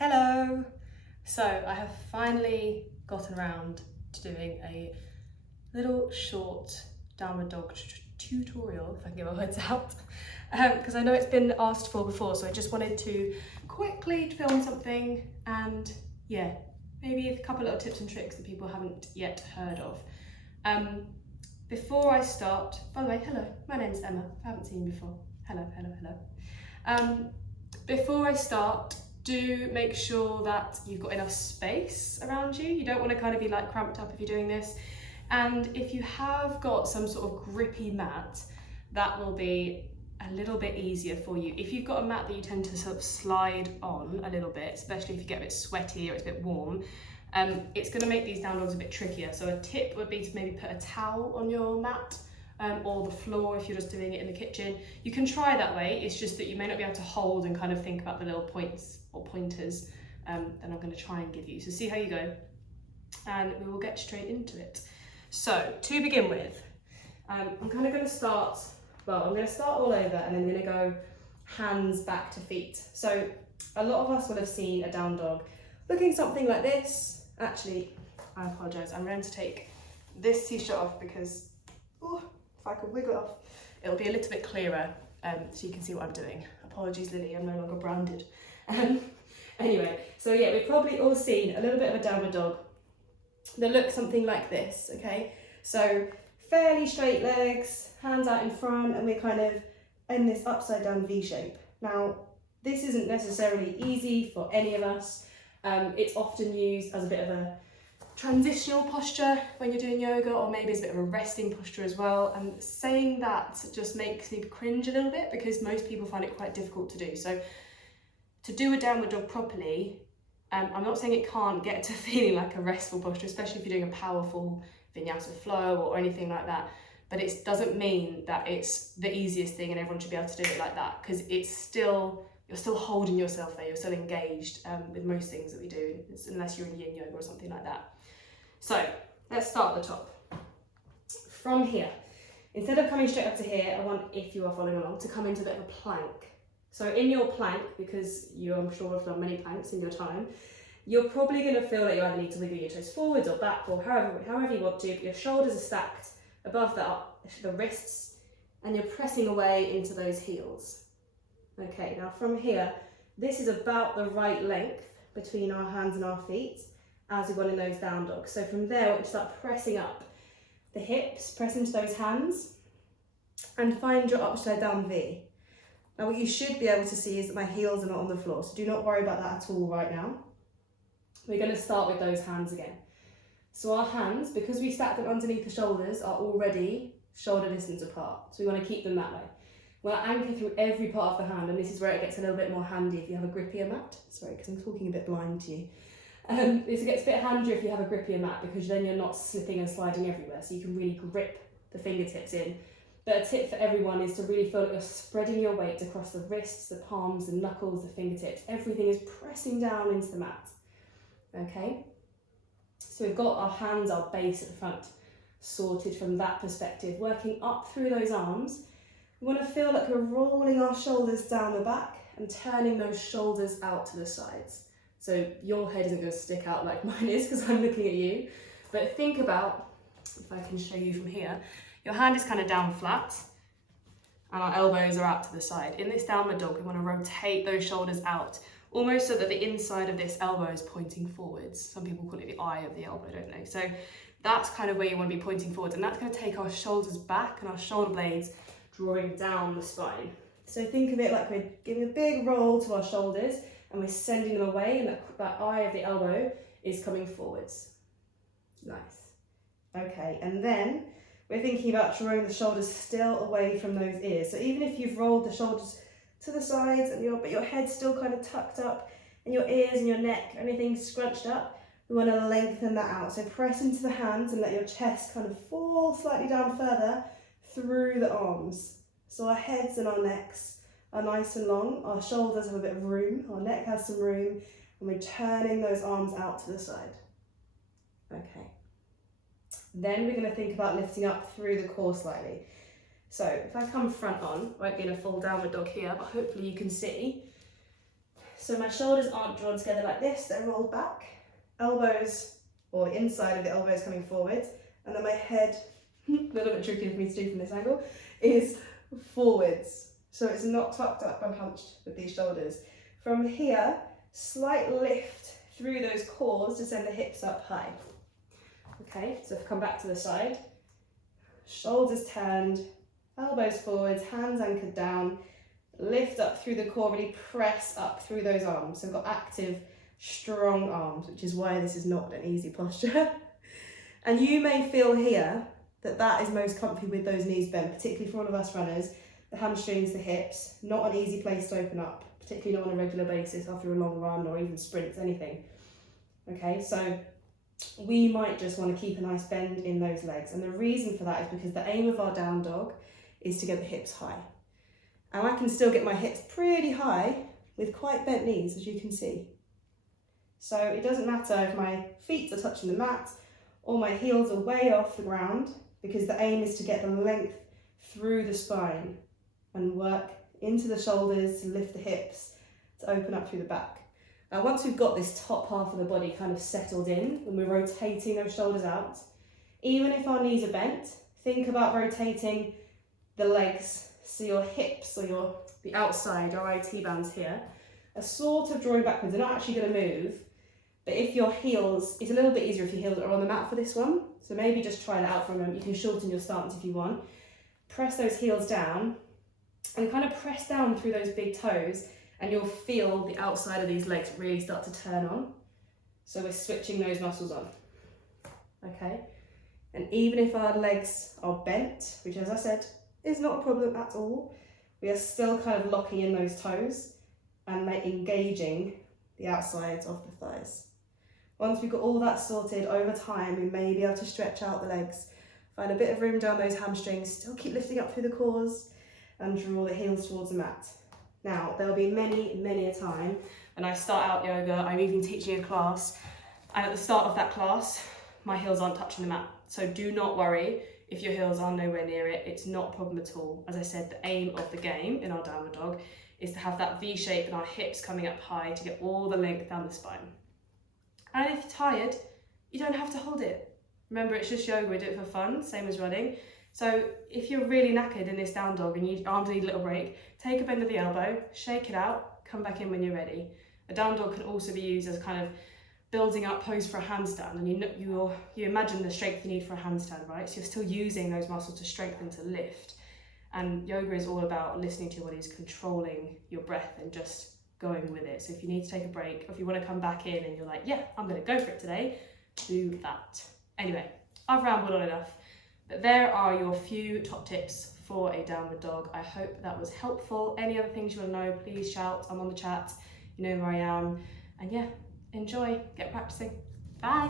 Hello! So I have finally gotten around to doing a little short downward dog tutorial, if I can get my words out, because I know it's been asked for before, so I just wanted to quickly film something and yeah, maybe a couple of tips and tricks that people haven't yet heard of. Before I start, by the way, hello, my name's Emma, if I haven't seen you before. Hello. Before I start, do make sure that you've got enough space around you. You don't want to kind of be like cramped up if you're doing this. And if you have got some sort of grippy mat, that will be a little bit easier for you. If you've got a mat that you tend to sort of slide on a little bit, especially if you get a bit sweaty or it's a bit warm, it's going to make these down dogs a bit trickier. So a tip would be to maybe put a towel on your mat or the floor if you're just doing it in the kitchen. You can try that way, it's just that you may not be able to hold and kind of think about the little points or pointers that I'm going to try and give you. So see how you go and we will get straight into it. So to begin with, I'm kind of going to start, I'm going to start all over and then I'm going to go hands back to feet. So a lot of us will have seen a down dog looking something like this. Actually, I apologise, I'm going to take this t-shirt off because if I could wiggle it off, it'll be a little bit clearer so you can see what I'm doing. Apologies, Lily, I'm no longer branded. Anyway, so yeah, we've probably all seen a little bit of a downward dog that looks something like this, okay? So fairly straight legs, hands out in front, and we're kind of in this upside down V shape. Now, this isn't necessarily easy for any of us. It's often used as a bit of a transitional posture when you're doing yoga, or maybe it's a bit of a resting posture as well, and saying that just makes me cringe a little bit because most people find it quite difficult to do. So to do a downward dog properly, I'm not saying it can't get to feeling like a restful posture, especially if you're doing a powerful vinyasa flow or anything like that, but it doesn't mean that it's the easiest thing and everyone should be able to do it like that, because it's still, you're still holding yourself there, you're still engaged with most things that we do, unless you're in yin yoga or something like that. So let's start at the top. From here, instead of coming straight up to here, I want, if you are following along, to come into a bit of a plank. So in your plank, because you, I'm sure, have done many planks in your time, you're probably going to feel like you either need to wiggle your toes forwards or back, or however you want to, but your shoulders are stacked above the wrists, and you're pressing away into those heels. Okay, now from here, this is about the right length between our hands and our feet as we want in those down dogs. So from there, we start pressing up the hips, press into those hands, and find your upside down V. Now what you should be able to see is that my heels are not on the floor, so do not worry about that at all right now. We're going to start with those hands again. So our hands, because we stack them underneath the shoulders, are already shoulder distance apart. So we want to keep them that way. We'll anchor through every part of the hand, and this is where it gets a little bit more handy if you have a grippier mat. Sorry, because I'm talking a bit blind to you. This gets a bit handier if you have a grippier mat, because then you're not slipping and sliding everywhere, so you can really grip the fingertips in. But a tip for everyone is to really feel like you're spreading your weight across the wrists, the palms, the knuckles, the fingertips. Everything is pressing down into the mat. Okay? So we've got our hands, our base at the front, sorted from that perspective. Working up through those arms, we want to feel like we're rolling our shoulders down the back and turning those shoulders out to the sides. So your head isn't going to stick out like mine is because I'm looking at you. But think about, if I can show you from here, your hand is kind of down flat and our elbows are out to the side. In this downward dog, we want to rotate those shoulders out, almost so that the inside of this elbow is pointing forwards. Some people call it the eye of the elbow, don't they? So that's kind of where you want to be pointing forwards, and that's going to take our shoulders back and our shoulder blades drawing down the spine. So think of it like we're giving a big roll to our shoulders and we're sending them away, and that eye of the elbow is coming forwards. Nice. Okay, and then we're thinking about drawing the shoulders still away from those ears. So even if you've rolled the shoulders to the sides but your head's still kind of tucked up and your ears and your neck, everything's scrunched up, we want to lengthen that out. So press into the hands and let your chest kind of fall slightly down further through the arms. So our heads and our necks are nice and long, our shoulders have a bit of room, our neck has some room, and we're turning those arms out to the side. Okay. Then we're going to think about lifting up through the core slightly. So if I come front on, won't be in a full downward dog here, but hopefully you can see. So my shoulders aren't drawn together like this, they're rolled back. Elbows, or the inside of the elbows coming forward, and then my head, a little bit tricky for me to do from this angle, is forwards. So it's not tucked up and hunched with these shoulders. From here, slight lift through those cores to send the hips up high. Okay, so if I come back to the side, shoulders turned, elbows forwards, hands anchored down, lift up through the core, really press up through those arms. So I've got active, strong arms, which is why this is not an easy posture. And you may feel here that that is most comfy with those knees bent, particularly for all of us runners, the hamstrings, the hips, not an easy place to open up, particularly not on a regular basis after a long run or even sprints, anything. Okay, so we might just want to keep a nice bend in those legs. And the reason for that is because the aim of our down dog is to get the hips high. And I can still get my hips pretty high with quite bent knees, as you can see. So it doesn't matter if my feet are touching the mat or my heels are way off the ground, because the aim is to get the length through the spine and work into the shoulders to lift the hips to open up through the back. Now once we've got this top half of the body kind of settled in and we're rotating those shoulders out, even if our knees are bent, think about rotating the legs, so your hips or the outside, our IT bands here, are sort of drawing backwards. They're not actually going to move, but if your heels, it's a little bit easier if your heels are on the mat for this one, so maybe just try that out for a moment. You can shorten your stance if you want. Press those heels down and kind of press down through those big toes, and you'll feel the outside of these legs really start to turn on. So we're switching those muscles on, okay? And even if our legs are bent, which as I said, is not a problem at all, we are still kind of locking in those toes and engaging the outsides of the thighs. Once we've got all that sorted, over time, we may be able to stretch out the legs, find a bit of room down those hamstrings, still keep lifting up through the cores, and draw the heels towards the mat. Now, there'll be many a time when I start out yoga, I'm even teaching a class, and at the start of that class, my heels aren't touching the mat. So do not worry if your heels are nowhere near it, it's not a problem at all. As I said, the aim of the game in our downward dog is to have that V shape and our hips coming up high to get all the length down the spine. And if you're tired, you don't have to hold it. Remember, it's just yoga, we do it for fun, same as running. So if you're really knackered in this down dog and your arms need a little break, take a bend of the elbow, shake it out, come back in when you're ready. A down dog can also be used as kind of building up pose for a handstand, and you imagine the strength you need for a handstand, right? So you're still using those muscles to strengthen, to lift. And yoga is all about listening to your bodies, controlling your breath and just going with it. So if you need to take a break, or if you want to come back in and you're like, yeah, I'm going to go for it today, do that. Anyway, I've rambled on enough, but there are your few top tips for a downward dog. I hope that was helpful. Any other things you want to know, please shout. I'm on the chat. You know where I am. And yeah, enjoy, get practicing. Bye.